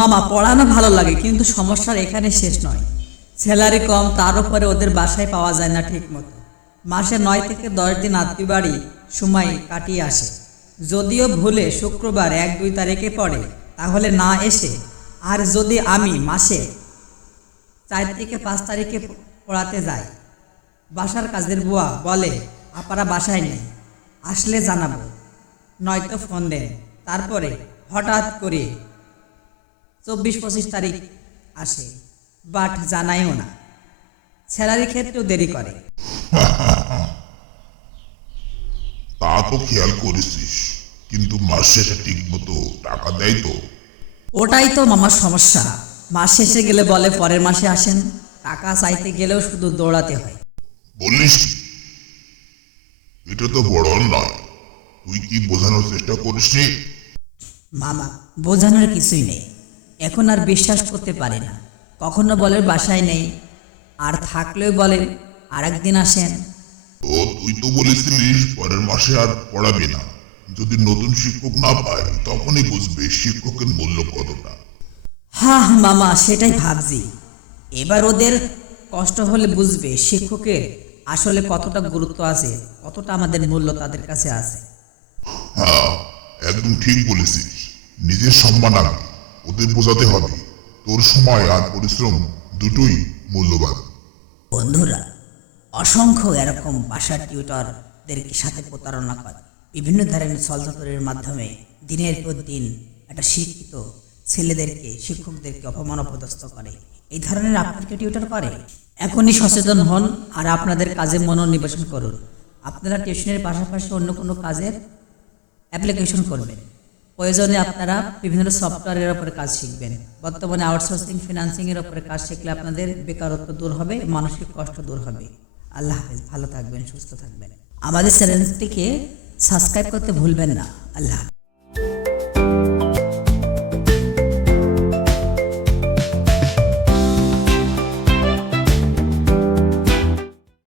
মামা পড়ানো ভালো লাগে, কিন্তু সমস্যার এখানে শেষ নয়। স্যালারি কম, তার উপরে ওদের বাসায় পাওয়া যায় না ঠিক মতো। মাসে 9 থেকে 10 দিন আত্মীয় বাড়ি সময় কাটিয়ে আসে। যদিও ভুলে শুক্রবার 1-2 তারিখে পড়ে, তাহলে না এসে। আর যদি আমি মাসে 4 থেকে 5 তারিখে পড়াতে যাই, বাসার কাজের বুয়া বলে আপারা বাসায় নেই, আসলে জানাবো, নয়তো ফোন দেন। তারপরে হঠাৎ করে 24-25 তারিখ আসে, বাট জানাইও না। স্যালারি ক্ষেত্রেও দেরি করে। তা তো খেয়াল করেছিস, কিন্তু মাস শেষে ঠিক মতো টাকা দেয় তো? ওটাই তো মামার সমস্যা। মাস শেষে গেলে বলে পরের মাসে আসেন, টাকা চাইতে গেলেও শুধু দৌড়াতে হয়। বলিস কি? এটা তো বড় অন্যায়। তুই কি বোঝানোর চেষ্টা করিসনি? মামা, বোঝানোর কিছুই নেই। এখন আর বিশ্বাস করতে পারি না। কখনো বলে বাসায় নেই, আর থাকলেও বলেন আর একদিন আসেন। তো তুই তো বলেছিলিস পরের মাসে আর পড়াবি না। যদি নতুন শিক্ষক না পাই তখনই বুঝবে শিক্ষকের মূল্য কতটা। হ্যাঁ মামা, সেটাই ভাবছি। এবার ওদের কষ্ট হলে বুঝবে শিক্ষকের আসলে কতটা গুরুত্ব আছে, কতটা আমাদের মূল্য তাদের কাছে আছে। হ্যাঁ, একদম ঠিক বলেছিস। নিজের সম্মান আগে, ওদের বোঝাতে হবে তোর সময় আর পরিশ্রম দুটোই মূল্যবান। বন্ধুরা, অসংখ্য এরকম বাসার টিউটরদের সাথে প্রতারণা করে, বিভিন্ন ধরনের ছলচাতুরির মাধ্যমে দিনের পর দিন একটা শিক্ষিত ছেলেদেরকে, শিক্ষকদেরকে অপমান অপদস্থ করে। এই ধরনের আপনাকে টিউটর করে? এখনই সচেতন হন আর আপনাদের কাজে মনোনিবেশন করুন। আপনারা টিউশনের পাশাপাশি অন্য কোনো কাজের অ্যাপ্লিকেশন করবেন। প্রয়োজনে আপনারা বিভিন্ন সফটওয়্যারের উপরে কাজ শিখবেন। বর্তমানে আউটসোর্সিং, ফিনান্সিংয়ের উপরে কাজ শিখলে আপনাদের বেকারত্ব দূর হবে, মানসিক কষ্ট দূর হবে। আল্লাহ হাফেজ, ভালো থাকবেন, সুস্থ থাকবেন। আমাদের চ্যানেলটিকে সাবস্ক্রাইব করতে ভুলবেন না। আল্লাহ।